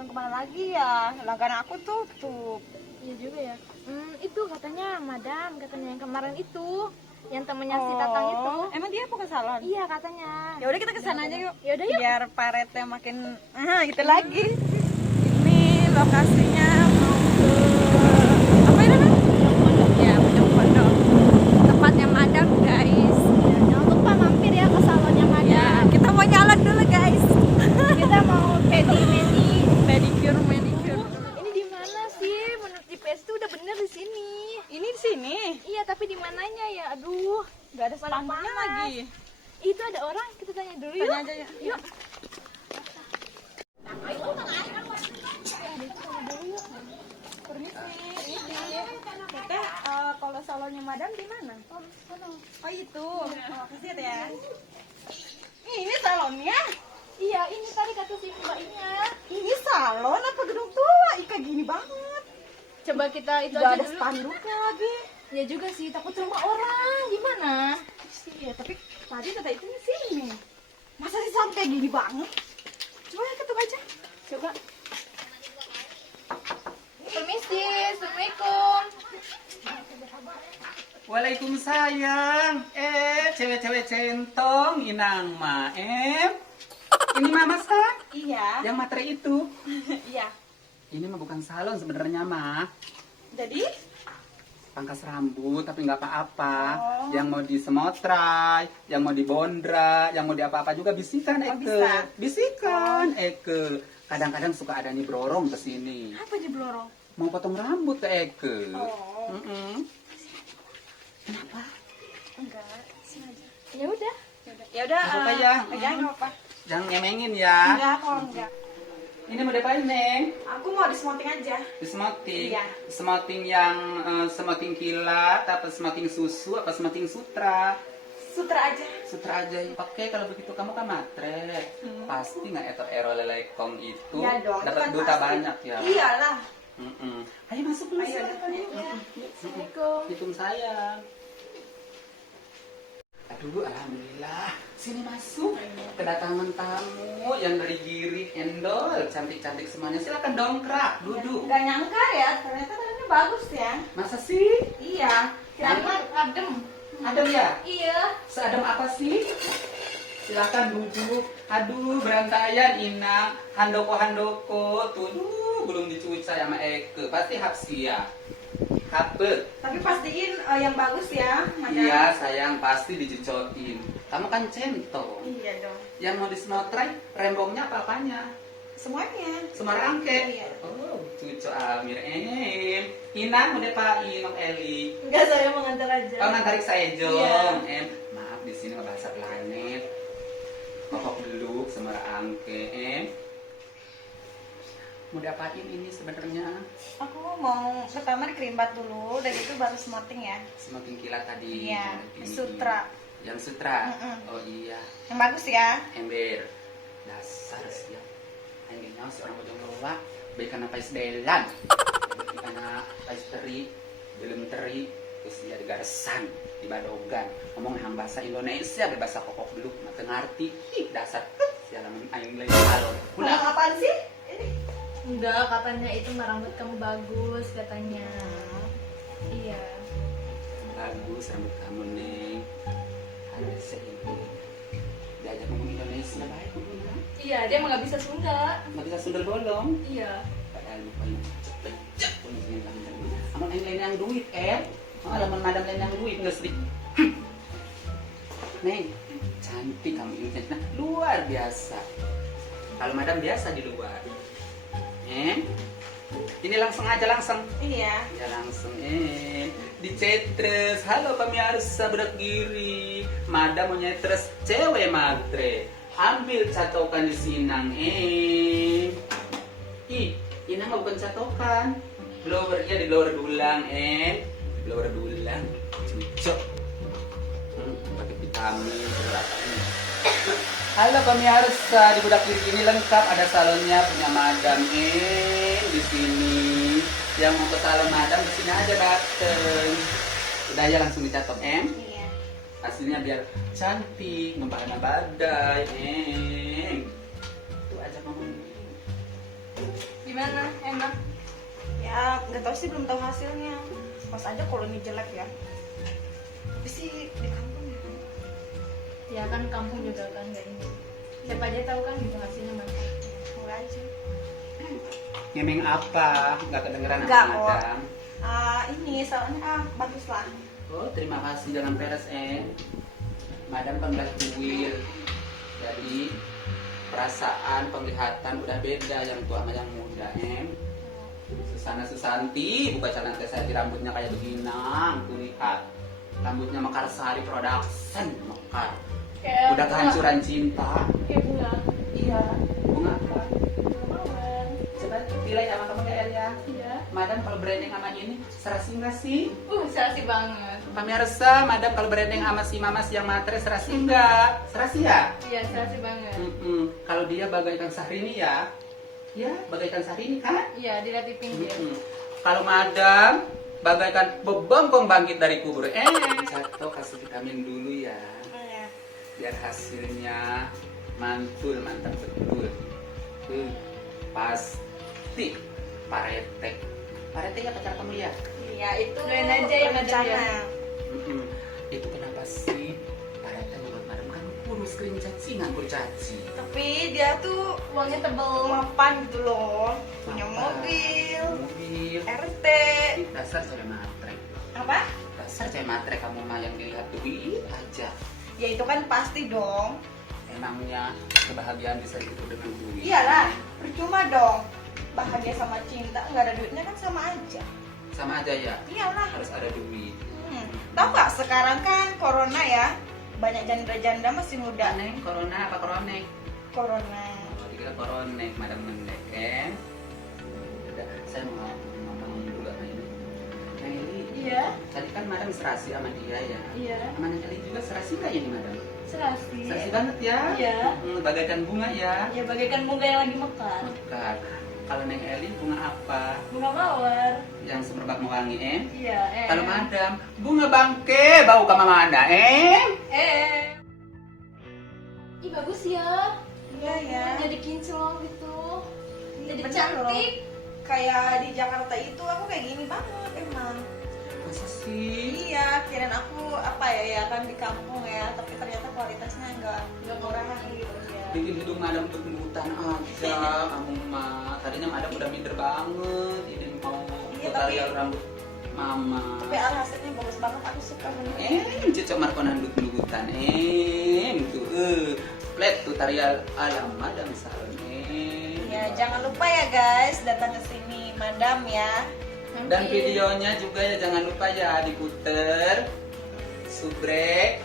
salon kemana lagi ya? Langganan aku tutup. Iya juga ya. Itu katanya madam, katanya yang kemarin itu, yang temennya si Tatang itu. Emang dia bukan salon? Iya katanya. Ya udah kita ke sana aja yuk. Ya udah yuk. Biar Pak Rete makin gitu lagi. Ini lokasinya mau ke apa ini namanya? Ya, pondok-pondok. Tempatnya madam, guys. Ya, jangan lupa mampir ya ke salonnya Ya, madam. kita mau jalan dulu, guys. Kita mau pedi. Pedicure. Ini di mana sih? Menurut GPS itu udah bener di sini. Ini di sini. Iya, tapi di mananya ya? Aduh, Gak ada spanduknya lagi. itu ada orang, kita tanya dulu yuk. Tanya aja ya. Yuk. Permisi, Teteh, kalau salonnya madam di mana? Oh itu. Makasih ya. Ini salonnya. Iya, ini tadi kata si mbaknya. Ini salon apa gedung tua? Ika gini banget. Coba kita itu Gak aja ada dulu. spanduknya lagi. Ya juga sih, takut rumah orang. Gimana? Iya, tapi tadi Teteh itu di sini. Masa sih salon kayak gini banget? Coba ketuk aja. Coba. Permisi, Assalamualaikum. Waalaikumsalam. Cewek-cewek centong, inang ma. Ini mama kan? Iya. Yang matre itu. Iya. Ini mah bukan salon sebenarnya mah. Jadi, Pangkas rambut tapi nggak apa-apa. Oh. Yang mau disemotrai, yang mau dibondra, yang mau di apa-apa juga bisikan Oh, Eke. bisa. Bisikan Eke. Kadang-kadang suka ada nih brorong kesini. apa aja blorong? Mau potong rambut ke Eke. Oh. Mm-mm. Enggak, sengaja. Ya udah. Ya udah, Nggak apa-apa ya. jangan apa. Jangan nyemengin ya. Enggak, kok enggak. Ini mau diapain, Neng? Aku mau dismoting aja. Di smoking? Iya. Smoking yang smoking kilat, apa smoking susu, apa smoking sutra? Sutra aja. Sutra aja. Oke, kalau begitu kamu kan matre. Pasti nggak ero lelekong itu Iya dong, itu dapat kan duta pasti. banyak ya. Iyalah. Mm-mm. Ayo masuk dulu. Ayo, silakan. iya. Assalamualaikum. Hitung sayang. Aduh, alhamdulillah. Sini masuk. Kedatangan tamu yang dari Giri Endol, cantik-cantik semuanya. Silakan dongkrak, duduk. Enggak nyangka ya, ternyata tadinya bagus ya. Masa sih? Iya. Kirain adem. Adem ya? Iya. Seadem apa sih? Silakan duduk. Aduh, berantayan Inang. Handoko. Tuh, belum dicuci sama Eke. Pasti hapsia. Hapet. Tapi pastiin yang bagus ya, Madam. Iya, sayang. Pasti dicucotin. Kamu kan centong. Iya dong. Yang mau disemotrai, rembongnya apa-apanya? Semuanya. Semua rangke. Iya. Oh, cucu Amir. Inang, udah Pak Inok Eli. Enggak, saya mau ngantar aja. Oh, nantarik saya Iya. Jong. Maaf di sini bahasa planet. Kokok beluk semara angke. Mau diapain ini sebenarnya? Aku mau pertama dikerimbat dulu, dan itu baru smoting ya. Semakin kilat tadi. Iya, Ini. sutra. Yang sutra. Mm-mm. Oh iya. Yang bagus ya. Ember. Dasar siap. Ayo nyawa si orang bojong loa. Baik karena pais belan. Baik karena pais teri. Belum teri. Terus dia di garesan. Di badogan. Ngomong yang bahasa Indonesia. Berbahasa kokok beluk. Maka ngerti. Ih dasar. Sialan aing lain halo. Ngomong apaan sih? Ini. Enggak, katanya itu mah rambut kamu bagus katanya. Iya. Bagus rambut kamu, Neng. Ada ini. Diajak ngomong Indonesia baik ngomongnya. Iya, dia mah nggak bisa Sunda. Nggak bisa sundel bolong. Iya. Padahal lupa yang cepet pun bilang amun lain yang duit, alaman madam lain yang duit nggak sedih. Neng, cantik kamu ini cantik. Nah, luar biasa. Kalau madam biasa di luar. Ini langsung aja langsung. Iya. Ya langsung dicetres. Halo pemirsa Budak Giri. Madam mau nyetres cewek matre. Ambil catokan di sinang. Ih, ini mah bukan catokan. Blower ya di blower dulang. Blower dulang. Cucok. Pakai vitamin berapa ini. Halo pemirsa, di Budak Giri ini lengkap, ada salonnya punya madam di sini. Yang mau ke salon madam di sini aja dateng. Udah ya langsung dicatok Iya. Hasilnya biar cantik, membahana badai Itu aja ngomong. Gimana? Enak? Ya nggak tahu sih, belum tahu hasilnya. Pas aja kalau ini jelek ya. Tapi sih di kampung ya. Ya kan kampung juga kan nggak ini. Siapa aja tahu kan gitu hasilnya mantap. Mau aja. Ngemeng apa? Nggak kedengeran Nggak, apa, kok. Madam? Ini soalnya bagus lah. Oh, terima kasih, jangan peres, Madam kan udah kuil. Jadi perasaan, penglihatan udah beda yang tua sama yang muda, Susana Susanti, buka celana teh saya di rambutnya kayak beginang, tuh lihat. Rambutnya Mekarsari Production, Mekar. Kayak Udah kehancuran cinta. Kayak bunga. Iya, bunga apa? Mawar. Coba pilih sama kamu ya, El ya. Iya. Madam kalau branding sama ini, serasi nggak sih? Serasi banget. Pemirsa, Madam kalau branding sama si Mamas yang matre serasi nggak? Serasi ya? Iya, serasi banget. Kalau dia bagaikan Syahrini ya, bagaikan Syahrini kan? Iya, dilihat di pinggir. Kalau Madam bagaikan bebongkong bangkit dari kubur. Jatuh kasih vitamin dulu ya, biar hasilnya mantul, mantap betul. Pasti Parete. Parete ya pacar kamu ya? Iya, itu Doain aja ya, Madam, ya. Itu kenapa sih Parete membuat Madam kan kurus kering caci, nganggur caci. Tapi dia tuh Uangnya tebel. mapan gitu loh. Punya Mapan. mobil, RT. Dasar cewek matre. Apa? Dasar cewek matre, kamu mah yang dilihat duit aja. Ya itu kan pasti dong. Emangnya kebahagiaan bisa diukur dengan duit? Iyalah, percuma dong. Bahagia sama cinta, nggak ada duitnya kan sama aja. Sama aja ya, Iyalah. harus ada duit. Tahu nggak sekarang kan corona ya, banyak janda-janda masih muda. Neng, corona apa koronek? Corona. Oh, dikira koronek, Madam Mendek, Udah, saya mau ngomong dulu sama ini. Neng Eli, Iya. tadi kan Madam serasi sama dia ya. Iya. Sama Neng Eli juga serasi nggak ini Madam? Serasi. Serasi banget ya. Iya. Bagaikan bunga ya. Ya bagaikan bunga yang lagi mekar. Mekar. Kalau Neng Eli bunga apa? Bunga mawar. Yang semerbak mewangi, Iya. Kalau Madam, bunga bangke, bau ke mana, Ih bagus ya. Iya ya. Jadi kinclong gitu. Jadi Bener cantik. loh. Kayak di Jakarta itu aku kayak gini banget emang. Masa sih? Iya, kirain aku apa ya kan di kampung ya, tapi ternyata kualitasnya nggak murahan gitu ya. Bikin hidung Madam dut-dutan aja, kamu mah. Tadinya Madam udah minder banget, ini mau Iya, tutorial tapi- rambut Mama. Tapi alhasilnya bagus banget, aku suka banget. Cocok markonan dut-dutan, tuh, flat tutorial ala Madam Salon, Ya, jangan lupa ya guys, datang ke sini Madam ya. Dan videonya juga ya jangan lupa ya diputer, subrek,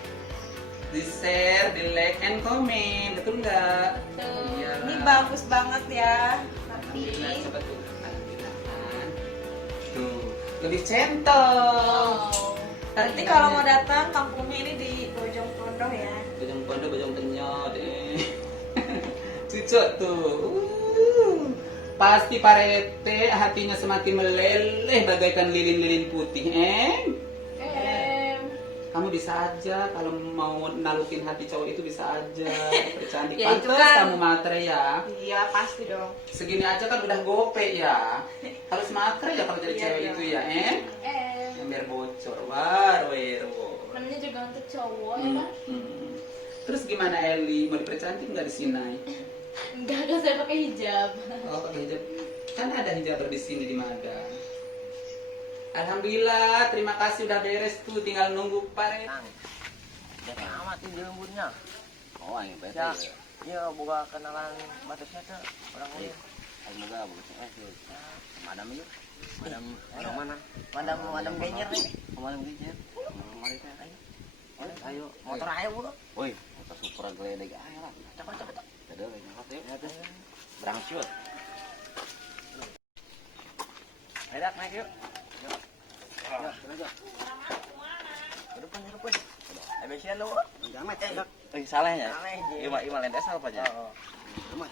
di share, di like and comment, betul nggak? Iya. Ini bagus banget ya. Alhamdulillah, Tapi coba tuh, alhamdulillah kan. Tuh, lebih centong. nanti kalau mau datang kampungnya ini di Bojong Pondok ya. Bojong Pondok, Bojong Kenyot, Cucuk tuh. Pasti Parete hatinya semakin meleleh bagaikan lilin-lilin putih, Kamu bisa aja kalau mau nalukin hati cowok itu bisa aja. Bercantik, Ya, itu pantes kan. kamu matre ya. Iya pasti dong. Segini aja kan udah gope ya. Harus matre ya kalau jadi Iya, cewek iya. itu ya, Yang biar bocor, wero. Namanya juga untuk cowok ya kan? Terus gimana Eli? Mau dipercantik nggak di sini? Enggak, kan saya pakai hijab. Oh, pakai hijab. Kan ada hijab di sini di Madang. Alhamdulillah, terima kasih udah beres tuh, tinggal nunggu Parete. Jangan amat ini lembutnya. Oh, ini bete. Ya, iya buka kenalan batasnya tuh orang lain. Ayo moga bagus tuh. Madam itu. Madam Yang mana? Madam genyer nih. Madam genyer. Mari teh ayo. Ayo, motor ayo bu. Woi, motor super geledek aja lah. Cepet. Ada lagi nyakat ya. Berangsur. Ayo dak naik yuk. Yuk. Ayo. Depan. Ayo besian lu. Jangan cek. Salah ya? Ima lendes apa aja? Mas.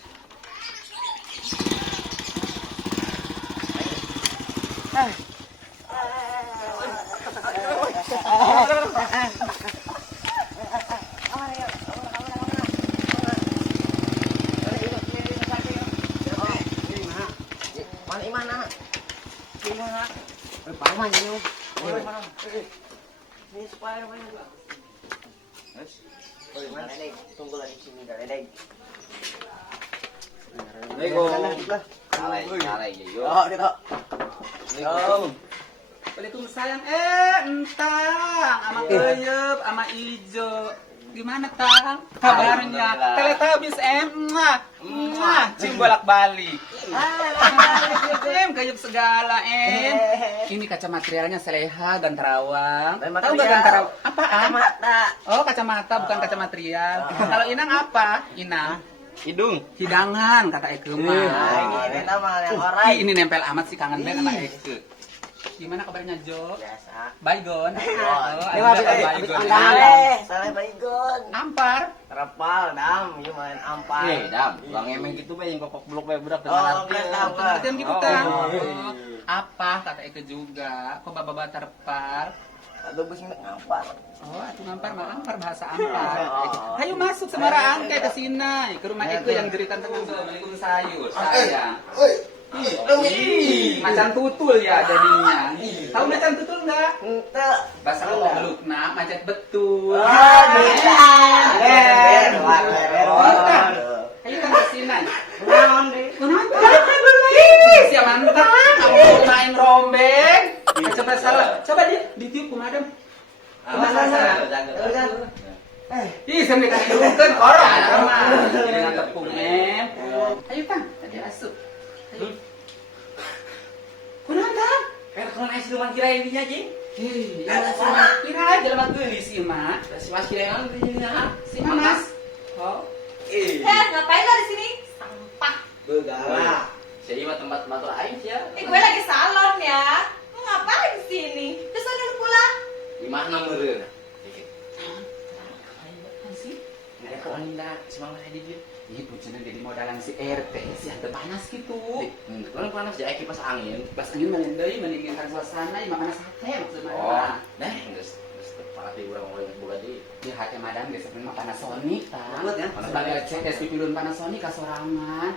gimana? Paman yuk. Ini supaya apa ya? Mana Dek? Tunggu lagi sini dah Dek. Assalamualaikum. Salah ya yo. Oh, Dek. Assalamualaikum. Waalaikumsalam. Entang, ama Eyep, ama Ijo. Gimana Tang? Kabarnya? Alhamdulillah. Teletubbies cing bolak-balik. Kayup segala Ini kaca materialnya Seleha Gantarawang. Tahu nggak Gantarawang? Apaan? Kacamata. Oh, kacamata bukan kaca material. Kalau Inang apa? Inang? Hidung. Hidangan kata Eke mah. Nah, ini kita mah yang orang. Ini nempel amat sih kangen banget sama Eke. Gimana kabarnya Jo? Biasa. Baygon. Ini mah Baygon. Saleh baygon. Ampar. Terapal, dam, ini main ampar. Dam, bang emeng gitu be yang kokok blok be budak Oh, dengan bener tahu kan. Pengertian gitu kan. Oh. Apa kata Eke juga? Kok baba terpar? Aduh, bus ngampar. Oh, atuh ngampar mah ampar bahasa ampar. Oh. Ayo masuk semara angke ke sini ke rumah Eke yang jeritan tengah beliin sayur. Sayang. Ih, macan tutul ya jadinya. Tahu macan tutul enggak? Ente. Bahasa Belukna macet betul. Bisa. Ayo kan ke sini. Naon deh. Siapa mantap? Kamu main rombeng? Coba salah. Coba ditiup kumadam. Mana? Ih, saya mereka hidungkan korong. Dengan tepung Ayo Kang, tadi asup. Ayo. Kunanta? Kalau nasi cuma kira ininya Ji. Kira aja lemak gelis sih, Mak. Si Mas kira yang ininya. Si Mas. Oh. Ngapain lo di sini? Sampah. Begala. Jadi mah tempat motor aing sih ya. Gue lagi salon ya. Lu ngapain di sini? Terus udah pulang. Di mana meureun? Sih? Nggak kok anda semangat di dia. Ih, pucana jadi modalan si RT, si ante panas gitu. Kan panas jadi kipas angin. Pas angin melendai, meninggalkan suasana, ya makan sate maksudnya. Oh, nah, geus parah di urang mulai boga di. Ya hati madam geus makan Panasonic ta. Belut ya? Sebagai CS di pilun Panasonic kasorangan.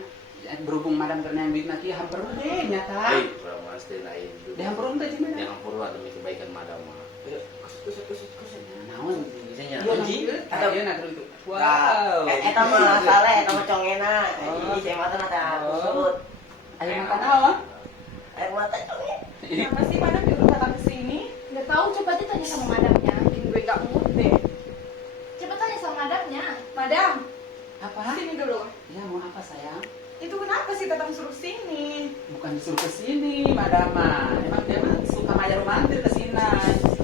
Ya, berhubung madam karena yang duit nanti hampir deh nyata. Urang mah teh lain. Dia hampir teh gimana? Yang purwa demi kebaikan madam mah. Naon? Bisanya. Atau dia nak itu. Wow. Eta mah Saleh, eta mah congena. Ini saya mata nata kusut. Ayo makan apa? Air mata congen. Kenapa sih madam nyuruh datang ke sini? Nggak tahu, coba dia tanya sama madamnya. Bikin gue gak mood deh. Coba tanya sama madamnya. Madam, Apa? sini dulu. Ya mau apa sayang? Itu kenapa sih datang suruh sini? Bukan disuruh ke sini, madama. Emang dia mah suka maya romantis ke sini.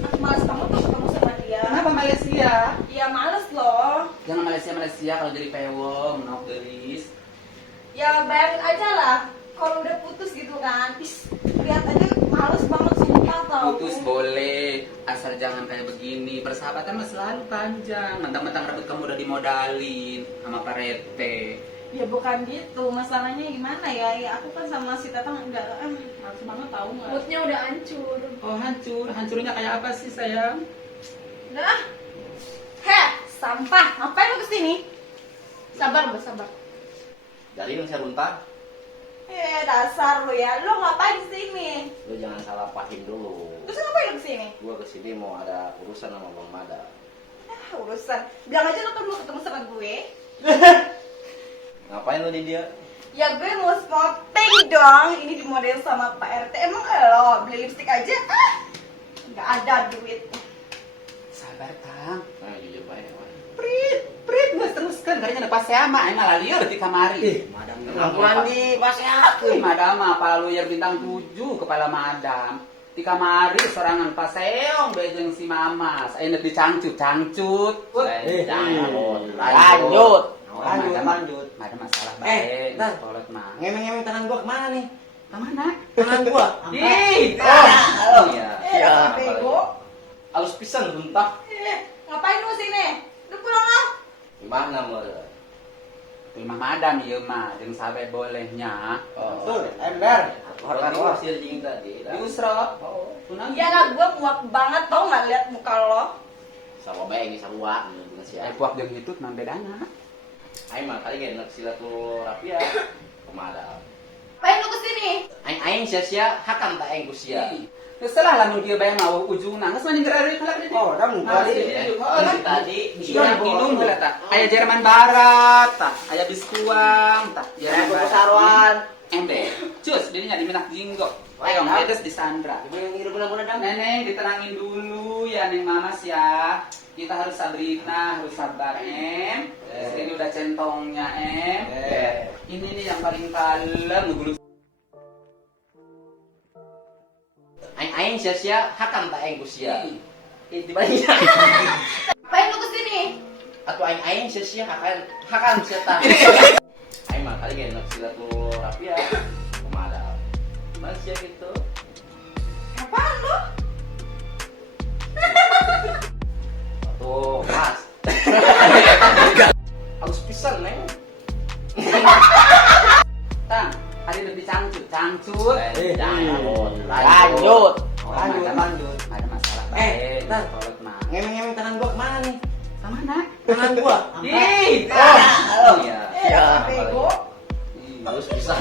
Aku males kamu tuh ketemu sama dia. Kenapa Malaysia? Ya males loh. Jangan Malaysia kalau jadi pewong, nok gelis. Ya bayangin aja lah. Kalau udah putus gitu kan. Lihat aja males banget sumpah tau. Putus boleh, asal jangan kayak begini. Persahabatan mah selalu panjang. Mentang-mentang rambut kamu udah dimodalin sama Pak Rete. Ya bukan gitu, masalahnya gimana ya? Ya aku kan sama si Tatang enggak harus banget tahu nggak? Moodnya udah hancur. Oh hancur, hancurnya kayak apa sih sayang? Udah. Heh, sampah. Ngapain lu kesini? Sabar, Mbak, sabar. Dari yang saya runtah, Dasar lu ya. Lu ngapain di sini? lu jangan salah paham dulu. Terus ngapain lu kesini? Gua kesini mau ada urusan sama Bang Mada. Urusan. Bilang aja lu kan mau ketemu sama gue. Ngapain lu di dia? Ya gue mau spotting dong. Ini di model sama Pak RT. Emang lo beli lipstick aja? Nggak ada duit. Sabar Tang. Nah, jujur baik. Prit, nggak teruskan. Kayaknya lepas sama, emang laliur di kamari. Madam Ngangkuran di pasehat. Madam apa lawyer bintang 7 kepala madam. Di kamari sorangan paseong bejeng si mamas. Ayo lebih cangcut. Lanjut. Lanjut. Madam masalah baik. Ntar. Kolot mah. Ngemeng-ngemeng tangan gua kemana nih? Kemana? Tangan gua. Ih, Halo. Iya. Ya. Bego. Halus pisan runtah. Ngapain lu sini? Udah pulang ah. Gimana meureun? Terima madam ieu mah jeung sabe bolehnya. Tuh, ember. Harus sih jeung tadi. Diusro. Tunang. Iya lah, gue muak banget tau nggak lihat muka lo. Sama bae geus sarua dengan sia. Puak jeung hitut mah bedana. Aing mah kali ge enak silaturahmi ya. Kemadam. Ngapain lu kesini? Aing sia-sia hakam tak aing kusia. Terserah lah dia bayang mau ujungna. Geus mending gerari kalau dia. Oh, kamu Masih kali. dia juga. Tadi Iya, minum heula tah. Aya Jerman Barat tah, aya biskuang tah. Ya, aku sarwan. Ende. Cus, dia nyari minyak jinggo. Ayo ngedes di Sandra. Ibu yang ngiru benar-benar dam. Neneng diterangin dulu ya Neng Mamas ya. Kita harus Sabrina, harus sabar em. Ini udah centongnya em. Ini nih yang paling kalem ngegulung. aing sia-sia hakam tak aing kusia. Itu banyak. Ngapain lu kesini? Atau aing sia-sia hakam sia ta. Aing mah kali gak silaturahmi ya. Kumaha masih gitu. Apaan lu? Tuh, Mas. Harus pisan, Neng. Tang, hari lebih cangcut, cangcut. Lanjut. Lanjut. Lanjut. Ada masalah. Tang. Kolot mah. Ngemeng-ngemeng tangan gua kemana nih? Kemana? Tangan gua. Ih, Oh, iya. Ya. Bego. Harus pisan.